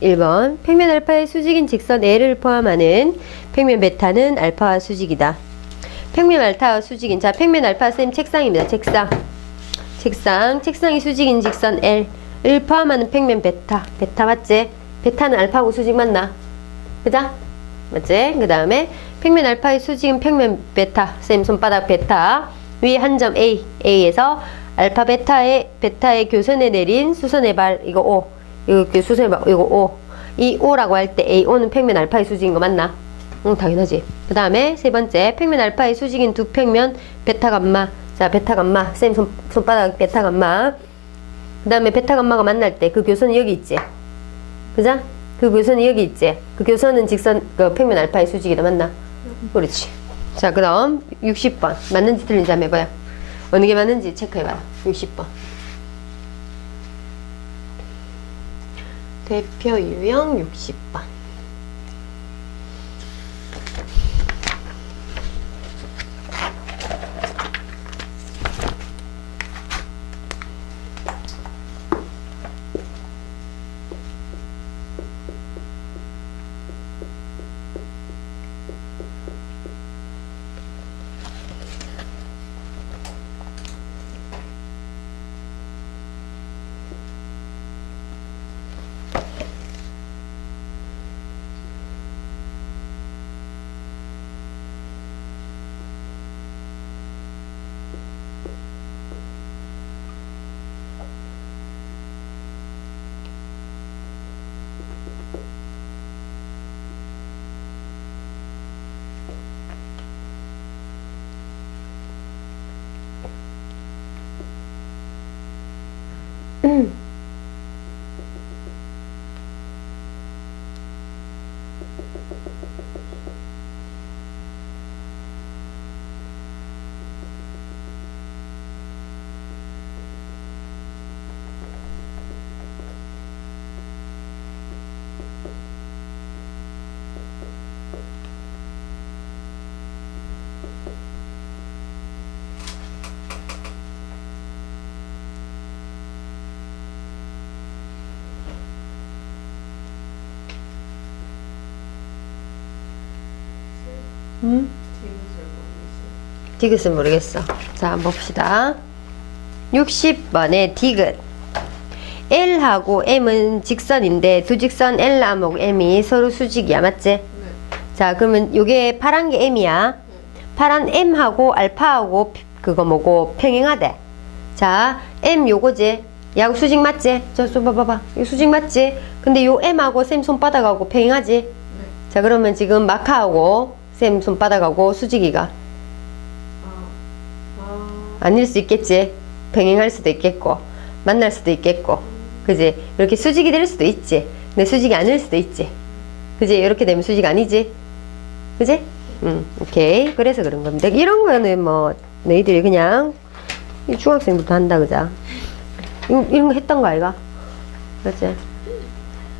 1번 평면 알파의 수직인 직선 L을 포함하는 평면 베타는 알파와 수직이다. 평면 알파와 수직인 자 평면 알파 쌤 책상입니다. 책상 책상 책상이 수직인 직선 L을 포함하는 평면 베타 베타 맞지? 베타는 알파하고 수직 맞나? 그자? 맞지? 그 다음에 평면 알파의 수직인 평면 베타 쌤 손바닥 베타 위에 한 점 A A에서 알파 베타의 베타의 교선에 내린 수선의 발 이거 O 그 수선의 발 이거 O 이 O라고 할 때 A O는 평면 알파의 수직인 거 맞나? 응 당연하지. 그 다음에 세 번째 평면 알파의 수직인 두 평면 베타 감마 자 베타 감마 쌤 손, 손바닥 베타 감마 그 다음에 베타 감마가 만날 때 그 교선이 여기 있지. 그자? 그 교선이 여기 있지. 그 교선은 직선 그 평면 알파의 수직이다 맞나? 그렇지. 자 그다음 60번 맞는지 틀린지 한번 해봐요. 어느 게 맞는지 체크해봐요. 60번. 대표 유형 60번. Mm. 음? 디귿은 모르겠어. 자, 한번 봅시다. 60번의 디귿. L하고 M은 직선인데 두 직선 L하고 M이 서로 수직이야. 맞지? 자, 그러면 요게 파란 게 M이야. 파란 M하고 알파하고 피- 그거 뭐고 평행하대. 자, M 요거지. 야구 수직 맞지? 저, 좀 봐봐봐. 이 수직 맞지? 근데 요 M하고 쌤 손바닥하고 평행하지? 자, 그러면 지금 마카하고 쌤 손바닥하고 수직이가 아닐 수 있겠지. 병행할 수도 있겠고, 만날 수도 있겠고, 그지? 이렇게 수직이 될 수도 있지. 근데 수직이 아닐 수도 있지. 그지? 이렇게 되면 수직 아니지? 그지? 응, 오케이. 그래서 그런 겁니다. 이런 거는 뭐, 너희들이 그냥, 이 중학생부터 한다, 그자? 이런, 이런 거 했던 거 아이가? 그렇지?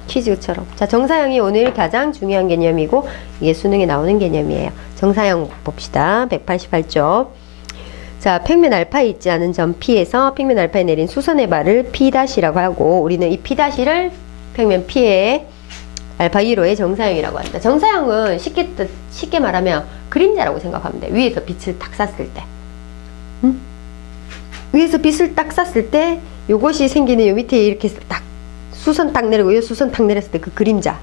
퀴즈처럼. 자, 정사형이 오늘 가장 중요한 개념이고, 이게 수능에 나오는 개념이에요. 정사형 봅시다. 188쪽. 자, 평면 알파에 있지 않은 점 P에서 평면 알파에 내린 수선의 발을 P'이라고 하고 우리는 이 P'를 평면 P의 알파 1호의 정사형이라고 한다. 정사형은 쉽게 뜻- 쉽게 말하면 그림자라고 생각하면 돼. 위에서 빛을 딱 쐈을 때. 응? 위에서 빛을 딱 쐈을 때 요것이 생기는 요 밑에 이렇게 딱 수선 딱 내리고 요 수선 딱 내렸을 때 그 그림자.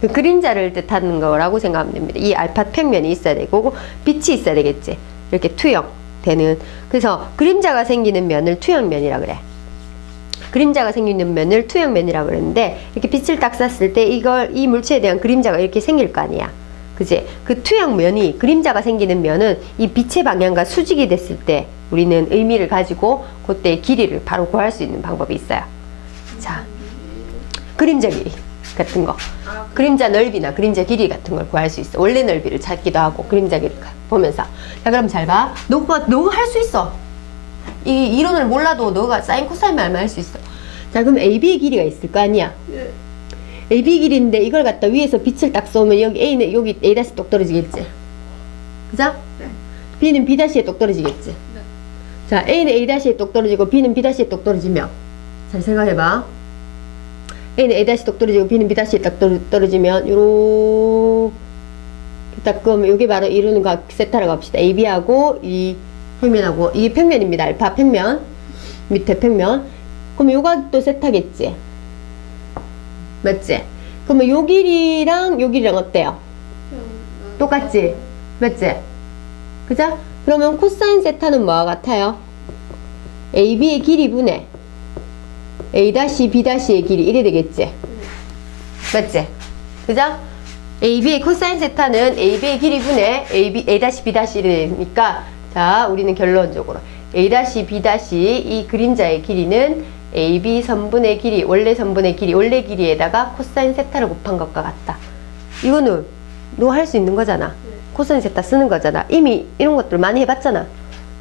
그 그림자를 뜻하는 거라고 생각하면 됩니다. 이 알파 평면이 있어야 되고 빛이 있어야 되겠지. 이렇게 투영 되는 그래서 그림자가 생기는 면을 투영면이라 그래. 그림자가 생기는 면을 투영면이라 그러는데 이렇게 빛을 딱 쐈을 때 이걸 이 물체에 대한 그림자가 이렇게 생길 거 아니야. 그지? 그 투영면이 그림자가 생기는 면은 이 빛의 방향과 수직이 됐을 때 우리는 의미를 가지고 그때의 길이를 바로 구할 수 있는 방법이 있어요. 자, 그림자 길이 같은 거. 그림자 넓이나 그림자 길이 같은 걸 구할 수 있어. 원래 넓이를 찾기도 하고 그림자 길이 보면서. 자, 그럼 잘 봐. 너가 너가 할 수 있어. 이 이론을 몰라도 너가 사인 코사인 알면 할 수 있어. 자, 그럼 AB의 길이가 있을 거 아니야. AB 길이인데 이걸 갖다 위에서 빛을 딱 쏘면 여기 A는 여기 A 다시 똑 떨어지겠지. 그죠? B는 B 다시에 똑 떨어지겠지. 자, A는 A 다시에 똑 떨어지고 B는 B 다시에 똑 떨어지면 잘 생각해봐. A는 A 다시 똑 떨어지고 B는 B 다시 딱 떨- 떨어지면 요렇게 딱 그러면 요게 바로 이루는 각 세타라고 합시다. AB하고 이 평면하고 이게 평면입니다. 알파 평면 밑에 평면 그럼 요가 또 세타겠지? 맞지? 그러면 요 길이랑 요 길이랑 어때요? 똑같지? 맞지? 그죠? 그러면 코사인 세타는 뭐와 같아요? AB의 길이 분의 A-B-의 길이 이래 되겠지? 맞지? 그죠? AB의 코사인 세타는 AB의 길이 분의 AB, A-B-이니까 자 우리는 결론적으로 A-B- 이 그림자의 길이는 AB 선분의 길이 원래 선분의 길이 원래 길이에다가 코사인 세타를 곱한 것과 같다. 이거는 너 할 수 있는 거잖아. 코사인 세타 쓰는 거잖아. 이미 이런 것들 많이 해봤잖아.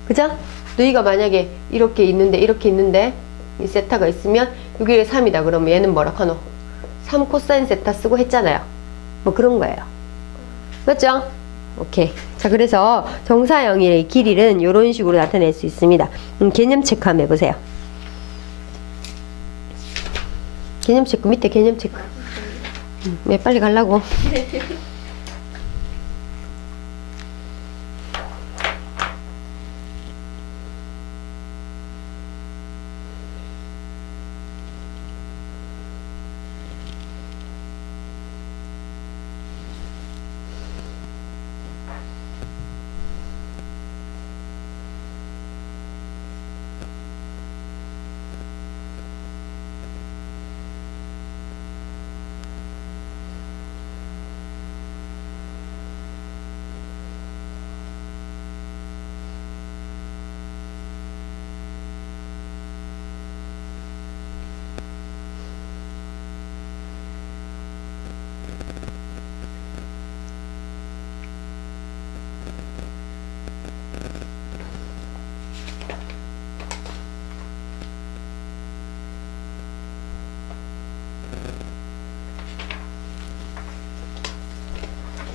그죠? 너희가 만약에 이렇게 있는데 이렇게 있는데 이 세타가 있으면 여기를 3이다 그러면 얘는 뭐라 하노? 3 코사인 세타 쓰고 했잖아요. 뭐 그런 거예요. 맞죠? 오케이. 자, 그래서 정사형의 길이는 이런 식으로 나타낼 수 있습니다. 음, 개념 체크 한번 해보세요. 개념 체크, 밑에 개념 체크. 음, 왜 빨리 가려고?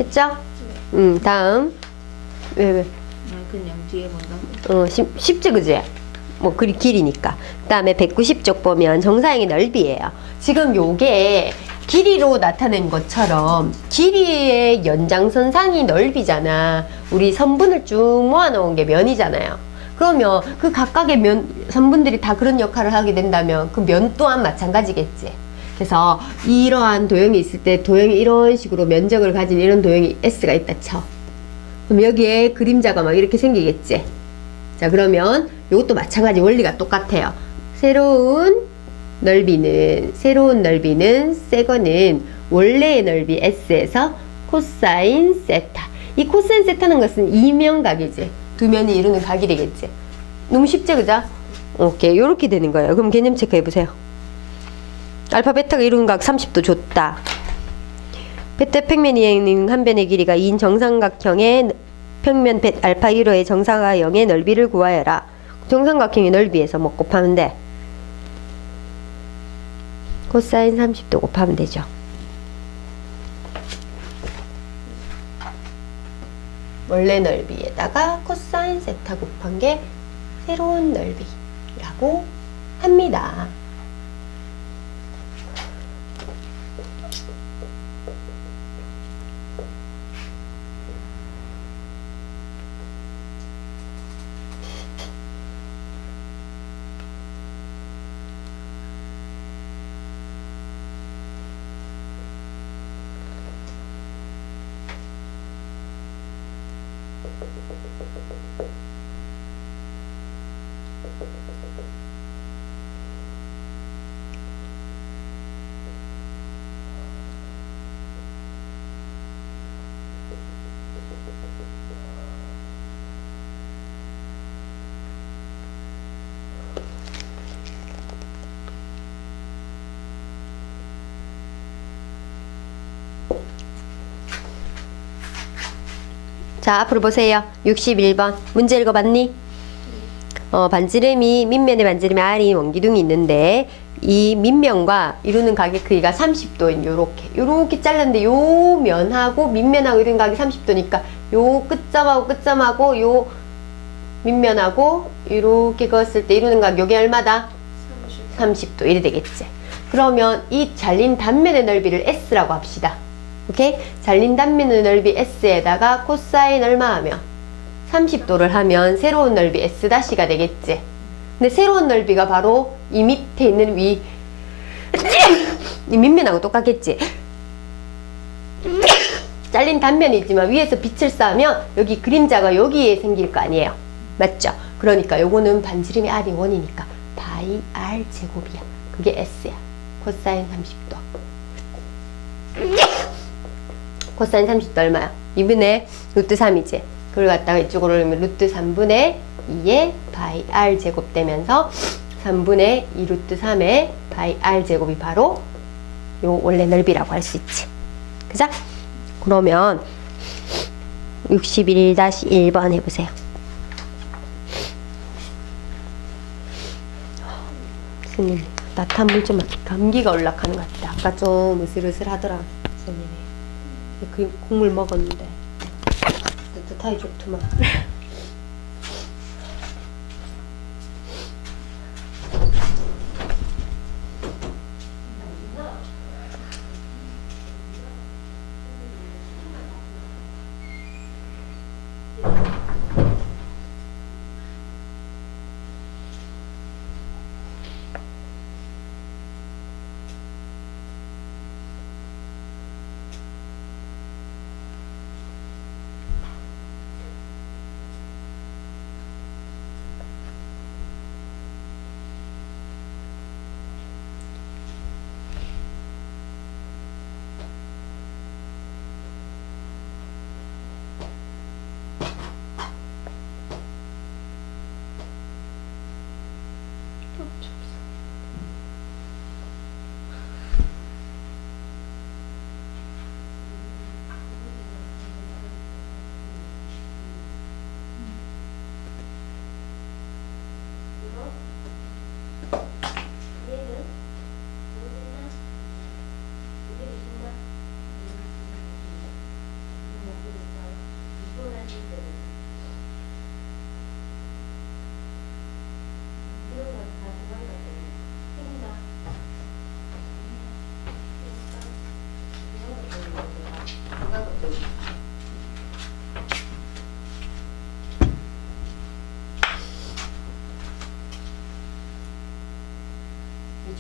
했죠? 음, 다음. 왜, 왜? 아, 그냥 뒤에 먼저. 어, 쉽, 쉽지, 그지? 뭐, 그리 길이니까. 그 다음에 190쪽 보면 정사형의 넓이에요. 지금 요게 길이로 나타낸 것처럼 길이의 연장선상이 넓이잖아. 우리 선분을 쭉 모아놓은 게 면이잖아요. 그러면 그 각각의 면, 선분들이 다 그런 역할을 하게 된다면 그 면 또한 마찬가지겠지. 그래서 이러한 도형이 있을 때 도형이 이런 식으로 면적을 가진 이런 도형이 S가 있다 쳐. 그럼 여기에 그림자가 막 이렇게 생기겠지. 자, 그러면 이것도 마찬가지 원리가 똑같아요. 새로운 넓이는, 새로운 넓이는, 새 거는 원래의 넓이 S에서 코사인 세타. 이 코사인 세타는 것은 이면각이지. 두 면이 이루는 각이 되겠지. 너무 쉽죠, 그죠? 오케이. 요렇게 되는 거예요. 그럼 개념 체크해 보세요. 알파 베타가 이루는 각 30도 줬다. 베타 평면이 있는 한 변의 길이가 2인 정삼각형의 평면 베, 알파 1호의 정사각형의 넓이를 구하여라. 정삼각형의 넓이에서 뭐 곱하면 돼? 코사인 30도 곱하면 되죠. 원래 넓이에다가 코사인 세타 곱한 게 새로운 넓이라고 합니다. 자, 앞으로 보세요. 61번. 문제 읽어봤니? 어, 반지름이, 밑면에 반지름이 R이 원기둥이 있는데, 이 밑면과 이루는 각의 크기가 30도인 요렇게. 요렇게 잘랐는데, 요 면하고 밑면하고 이루는 각이 30도니까, 요 끝점하고 끝점하고 요 밑면하고 이렇게 그었을 때 이루는 각 요게 얼마다? 30도. 이래 되겠지. 그러면 이 잘린 단면의 넓이를 S라고 합시다. 오케이? 잘린 단면의 넓이 S에다가 코사인 얼마 하면 30도를 하면 새로운 넓이 S-가 되겠지. 근데 새로운 넓이가 바로 이 밑에 있는 위, 이 밑면하고 똑같겠지. 잘린 단면이 있지만 위에서 빛을 쏴면 여기 그림자가 여기에 생길 거 아니에요. 맞죠? 그러니까 요거는 반지름이 R이 1이니까 바이 R 제곱이야. 그게 S야. 코사인 30도. 코사인 30도 얼마야? 2분의 루트 3이지. 그걸 갖다가 이쪽으로 올리면 루트 3분의 2의 바이 R 제곱 되면서 3분의 2 루트 3의 바이 R 제곱이 바로 요 원래 넓이라고 할 수 있지. 그죠? 그러면 61-1번 해보세요. 스님, 나탄 물 좀 감기가 올라가는 것 같아. 아까 좀 으슬으슬 하더라, 스님이. 그 국물 먹었는데. 뜨뜻하기 좋더만.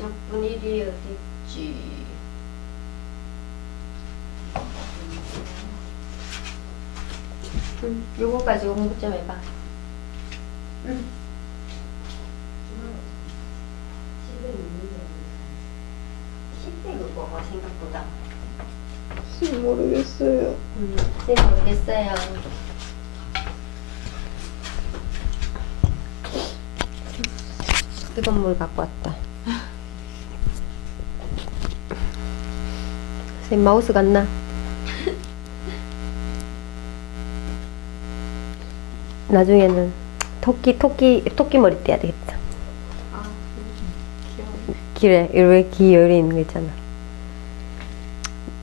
미적분 1이 어딨지? 응, 요거 가지고 공부 좀 해봐. 응. 쉽대 그거가 생각보다. 모르겠어요. 음, 네 모르겠어요. 뜨거운 물 갖고 왔다. 쌤 마우스 갔나? 나중에는 토끼 토끼 토끼 머리 떼야 되겠다. 아, 귀여워. 길에 이렇게 기 열이 있는 거 있잖아.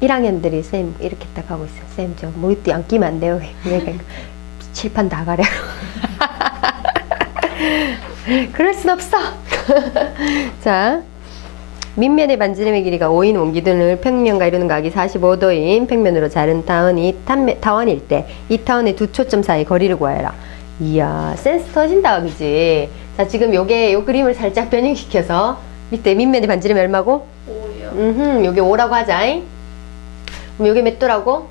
1학년들이 쌤 이렇게 딱 하고 있어. 쌤 저 머리띠 안 끼면 안 돼요. 그러니까 칠판 다 가려. 그럴 순 없어. 자, 밑면의 반지름의 길이가 5인 원기둥을 평면과 이루는 각이 45도인 평면으로 자른 타원이 탄면, 타원일 때 이 타원의 두 초점 사이 거리를 구하여라. 이야, 센스 터진다, 그지? 자, 지금 요게 요 그림을 살짝 변형시켜서 밑에 밑면의 반지름이 얼마고? 오요. 음, 요게 5라고 하자잉. 그럼 요게 몇 도라고?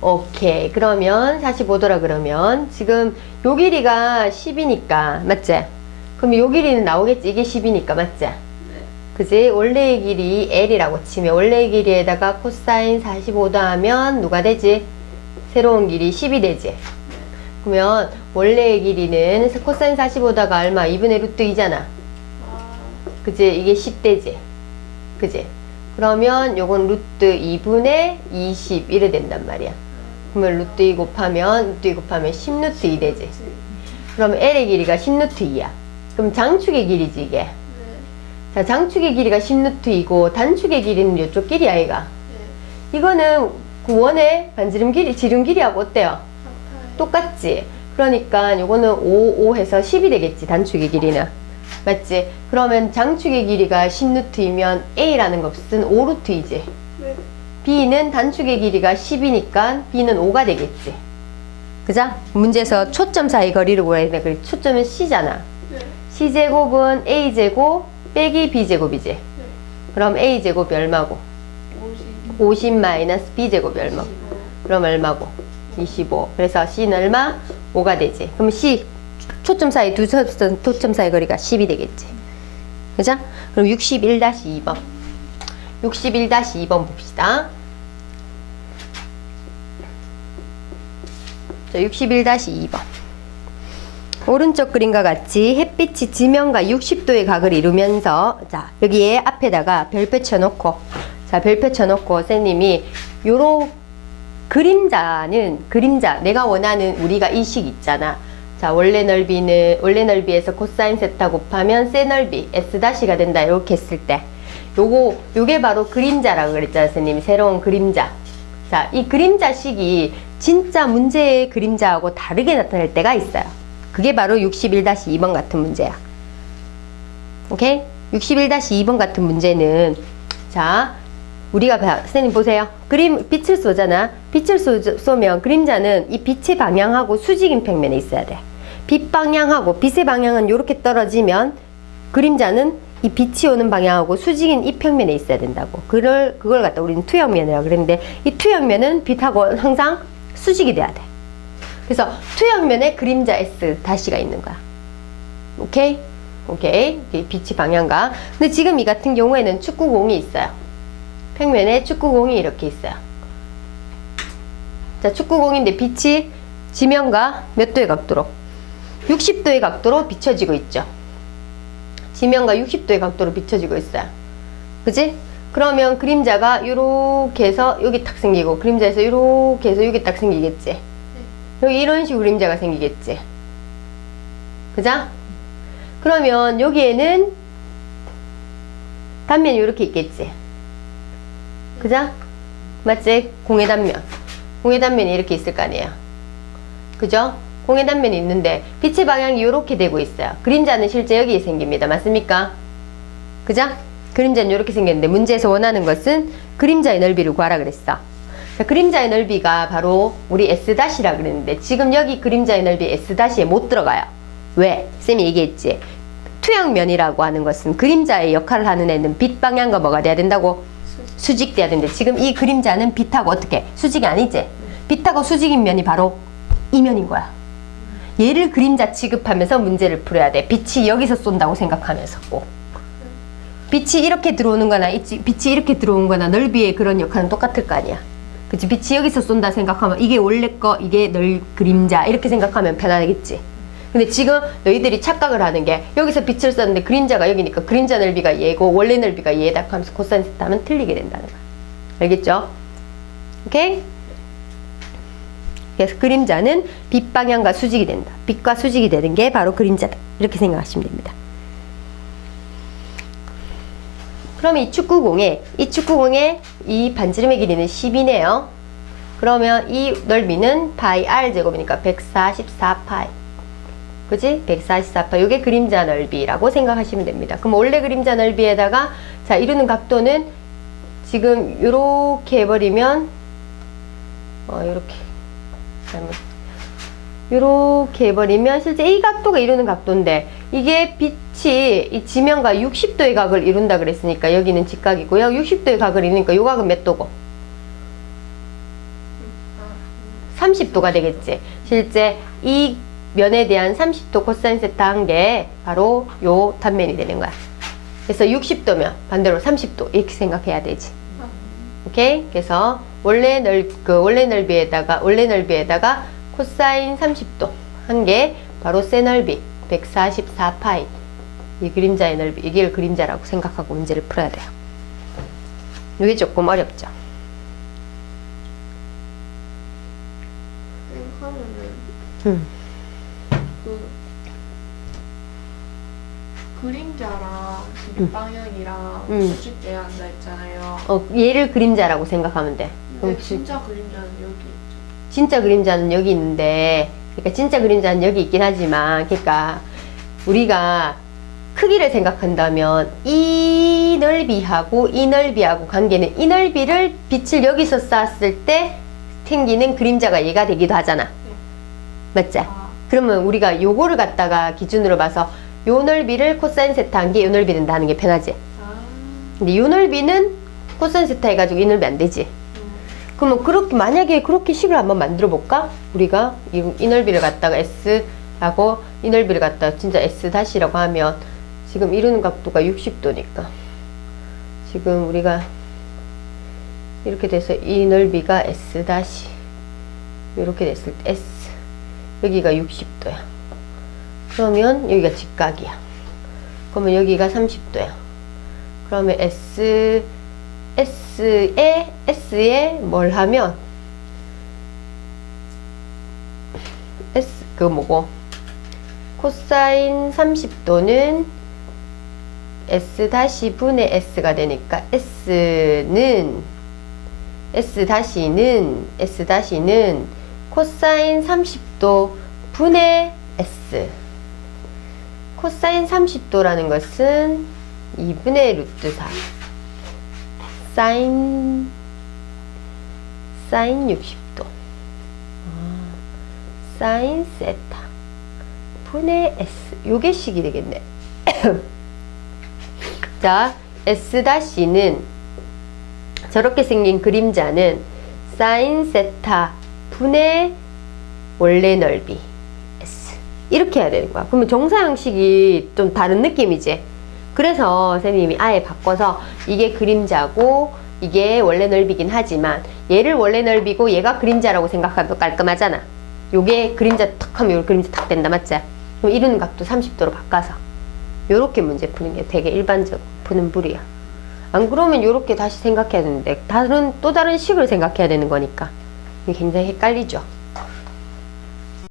45. 오케이. 그러면 45도라 그러면 지금 요 길이가 10이니까 맞지? 그럼 요 길이는 나오겠지. 이게 10이니까 맞지? 네. 그지? 원래의 길이 L이라고 치면 원래의 길이에다가 코사인 45도 하면 누가 되지? 새로운 길이 10이 되지. 그러면 원래의 길이는 코사인 45도가 얼마? 2분의 루트 2잖아. 아, 그지? 이게 10대지. 그지? 그러면 요건 루트 2분의 20 이래 된단 말이야. 그러면 루트 2 곱하면 루트 2 곱하면 10루트 2 되지. 그러면 L의 길이가 10루트 2야. 그럼 장축의 길이지 이게. 네. 자, 장축의 길이가 10루트 2고 단축의 길이는 이쪽 길이야 얘가. 네. 이거는 그 원의 반지름 길이, 지름 길이하고 어때요? 같아요. 똑같지? 그러니까 요거는 5, 5 해서 10이 되겠지 단축의 길이는. 맞지? 그러면 장축의 길이가 10루트이면 A라는 값은 5루트이지. 네. B는 단축의 길이가 10이니까 B는 5가 되겠지. 그죠? 문제에서 초점 사이 거리를 구해야 돼. 그래, 초점은 C잖아. 네. C제곱은 A제곱 빼기 B제곱이지. 그럼 A제곱이 얼마고? 50. 50 마이너스 B제곱이 얼마고? 그럼 얼마고? 25. 그래서 C는 얼마? 5가 되지. 그럼 C 초점 사이 두 초점 사이 거리가 10이 되겠지. 그죠? 그럼 61-2번. 61-2번 봅시다. 자, 61-2번. 오른쪽 그림과 같이 햇빛이 지면과 60도의 각을 이루면서 자 여기에 앞에다가 별표 쳐놓고 자 별표 쳐놓고 선생님이 요로 그림자는 그림자 내가 원하는 우리가 이식 있잖아. 자 원래 넓이는 원래 넓이에서 코사인 세타 곱하면 세 넓이 s 다시가 된다. 이렇게 했을 때. 요거 요게 바로 그림자라고 그랬잖아 선생님이. 새로운 그림자. 자 이 그림자식이 진짜 문제의 그림자하고 다르게 나타날 때가 있어요 그게 바로 61-2번 같은 문제야. 오케이? 61-2번 같은 문제는 자 우리가 봐, 선생님 보세요. 그림 빛을 쏘잖아. 빛을 쏘, 쏘면 그림자는 이 빛의 방향하고 수직 인 평면에 있어야 돼. 빛 방향하고 빛의 방향은 이렇게 떨어지면 그림자는 이 빛이 오는 방향하고 수직인 이 평면에 있어야 된다고. 그걸 그걸 갖다 우리는 투영면이라고 그랬는데 이 투영면은 빛하고 항상 수직이 돼야 돼. 그래서 투영면에 그림자 S 다시가 있는 거야. 오케이? 오케이. 빛이 방향과. 근데 지금 이 같은 경우에는 축구공이 있어요. 평면에 축구공이 이렇게 있어요. 자, 축구공인데 빛이 지면과 몇 도의 각도로? 60도의 각도로 비춰지고 있죠. 지면과 60도의 각도로 비춰지고 있어요. 그지? 그러면 그림자가 이렇게 해서 여기 딱 생기고 그림자에서 이렇게 해서 여기 딱 생기겠지. 여기 이런 식으로 그림자가 생기겠지. 그죠? 그러면 여기에는 단면이 이렇게 있겠지. 그죠? 맞지? 공의 단면. 공의 단면이 이렇게 있을 거 아니에요. 그죠? 공의 단면이 있는데 빛의 방향이 이렇게 되고 있어요. 그림자는 실제 여기에 생깁니다. 맞습니까? 그죠? 그림자는 이렇게 생겼는데 문제에서 원하는 것은 그림자의 넓이를 구하라 그랬어. 자, 그림자의 넓이가 바로 우리 S-라 그랬는데 지금 여기 그림자의 넓이 S-에 못 들어가요. 왜? 쌤이 얘기했지. 투영면이라고 하는 것은 그림자의 역할을 하는 애는 빛 방향과 뭐가 돼야 된다고? 수직 돼야 되는데 지금 이 그림자는 빛하고 어떻게? 수직이 아니지? 빛하고 수직인 면이 바로 이 면인 거야. 얘를 그림자 취급하면서 문제를 풀어야 돼. 빛이 여기서 쏜다고 생각하면서 꼭. 빛이 이렇게 들어오는 거나 빛이 이렇게 들어오는 거나 넓이의 그런 역할은 똑같을 거 아니야. 그치? 빛이 여기서 쏜다 생각하면 이게 원래 거, 이게 널 그림자 이렇게 생각하면 편하겠지. 근데 지금 너희들이 착각을 하는 게 여기서 빛을 쐈는데 그림자가 여기니까 그림자 넓이가 얘고 원래 넓이가 얘다 하면서 코사인 세타 하면 틀리게 된다는 거야. 알겠죠? 오케이? 그래서 그림자는 빛 방향과 수직이 된다. 빛과 수직이 되는 게 바로 그림자다. 이렇게 생각하시면 됩니다. 그럼 이 축구공에 이 축구공의 이 반지름의 길이는 10이네요. 그러면 이 넓이는 파이 r 제곱이니까 144 파이. 그지? 144 파이. 이게 그림자 넓이라고 생각하시면 됩니다. 그럼 원래 그림자 넓이에다가 자 이루는 각도는 지금 이렇게 해버리면 어 이렇게 잘못 이렇게 해버리면 실제 이 각도가 이루는 각도인데 이게 빛이 이 지면과 60도의 각을 이룬다 그랬으니까 여기는 직각이고요. 60도의 각을 이루니까 요 각은 몇 도고? 30도가 되겠지. 실제 이 면에 대한 30도 코사인 세타 한 게 바로 요 단면이 되는 거야. 그래서 60도면 반대로 30도 이렇게 생각해야 되지. 오케이? 그래서 원래 넓, 그 원래 넓이에다가 원래 넓이에다가 코사인 30도 한게 바로 세 넓이 144 파이 이 그림자의 넓이 이게 그림자라고 생각하고 문제를 풀어야 돼요. 이게 조금 어렵죠. 음. 그 그림자랑 음. 방향이랑 음. 수직돼야 한다 했잖아요. 어, 얘를 그림자라고 생각하면 돼. 근데 그럼 진짜 그림자는. 진짜 그림자는 여기 있는데, 그러니까 진짜 그림자는 여기 있긴 하지만, 그러니까 우리가 크기를 생각한다면 이 넓이하고 이 넓이하고 관계는 이 넓이를 빛을 여기서 쐈을 때 생기는 그림자가 얘가 되기도 하잖아. 맞지? 아, 그러면 우리가 요거를 갖다가 기준으로 봐서 요 넓이를 코사인 세타 한 게 요 넓이 된다 하는 게 편하지. 아, 근데 요 넓이는 코사인 세타 해가지고 이 넓이 안 되지. 음, 그러면 그렇게 만약에 그렇게 식을 한번 만들어 볼까? 우리가 이, 이 넓이를 갖다가 s하고 이 넓이를 갖다가 진짜 s 다시라고 하면 지금 이루는 각도가 60도니까 지금 우리가 이렇게 돼서 이 넓이가 s 다시 이렇게 됐을 때 s 여기가 60도야. 그러면 여기가 직각이야. 그러면 여기가 30도야. 그러면 s S에 S에 뭘 하면? S 그 뭐고? 코사인 30도는 S 다시 분의 S가 되니까 S는 S 다시는 S 다시는 코사인 30도 분의 S. 코사인 30도라는 것은 2분의 루트 4 사인 사인 60도. 아, 사인 세타 분의 S. 요게 식이 되겠네. 자 S 다시는 저렇게 생긴 그림자는 사인 세타 분의 원래 넓이 S. 이렇게 해야 되는 거야. 그러면 정사 형식이 좀 다른 느낌이지 그래서 선생님이 아예 바꿔서 이게 그림자고 이게 원래 넓이긴 하지만 얘를 원래 넓이고 얘가 그림자라고 생각하면 깔끔하잖아. 요게 그림자 탁 하면 요 그림자 탁 된다 맞지? 그럼 이루는 각도 30도로 바꿔서 요렇게 문제 푸는 게 되게 일반적 푸는 불이야. 안 그러면 요렇게 다시 생각해야 되는데 다른 또 다른 식을 생각해야 되는 거니까 굉장히 헷갈리죠.